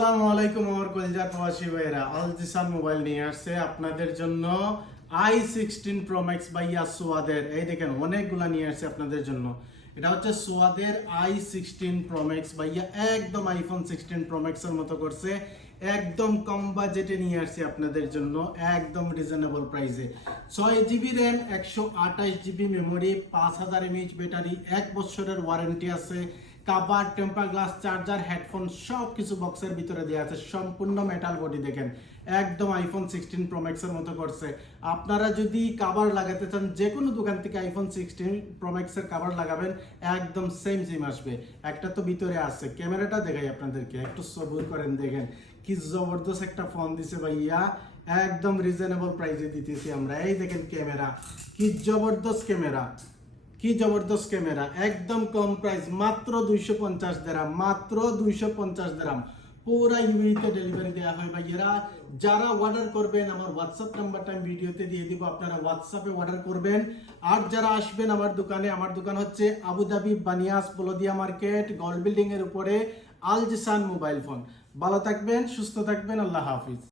আসসালামু আলাইকুম আমার কলিজার প্রবাসী ভাইরা। আল জিসান মোবাইল নিয়ে আসছে আপনাদের জন্য i16 Pro Max ভাইয়া সোয়াদের। এই দেখেন অনেকগুলা নিয়ে আসছে আপনাদের জন্য। এটা হচ্ছে সোয়াদের i16 Pro Max ভাইয়া, একদম আইফোন 16 Pro Max এর মতো করছে। একদম কম বাজেটে নিয়ে আসছে আপনাদের জন্য, একদম রিজনেবল প্রাইসে। 6GB RAM, 128GB memory, 5000 mAh battery, 1 বছরের ওয়ারেন্টি আছে। Cover, temper glass, charger, headphone সব কিছু বক্সের ভিতরে দেওয়া আছে। সম্পূর্ণ মেটাল বডি দেখেন, একদম আইফোন 16 Pro Max এর মতো করছে। আপনারা যদি কাভার লাগাতে চান যে কোনো দোকান থেকে আইফোন 16 Pro Max এর কাভার লাগাবেন, একদম সেম আসবে। একটা তো ভিতরে আছে, ক্যামেরাটা দেখাই আপনাদেরকে, একটু সবুর করেন। দেখেন কি জবরদস্ত একটা ফোন দিছে ভাইয়া, একদম রিজনেবল প্রাইসে দিতেছি আমরা। এই দেখেন ক্যামেরা, কি জবরদস্ত ক্যামেরা, কি জবরদস্ত ক্যামেরা, একদম কম প্রাইস, মাত্র 250 দিরহাম, মাত্র 250 দিরহাম। পুরা ইউএইতে ডেলিভারি দেওয়া হয় ভাইয়েরা। যারা অর্ডার করবেন আমার হোয়াটসঅ্যাপ নাম্বারটা আমি ভিডিওতে দিয়ে দিব, আপনারা হোয়াটসঅ্যাপে অর্ডার করবেন। আর যারা আসবেন আমার দোকানে, আমার দোকান হচ্ছে আবুধাবি বানিয়াস বলদিয়া মার্কেট, গোল্ড বিল্ডিং এর উপরে, আল জিসান মোবাইল ফোন। ভালো থাকবেন, সুস্থ থাকবেন, আল্লাহ হাফিজ।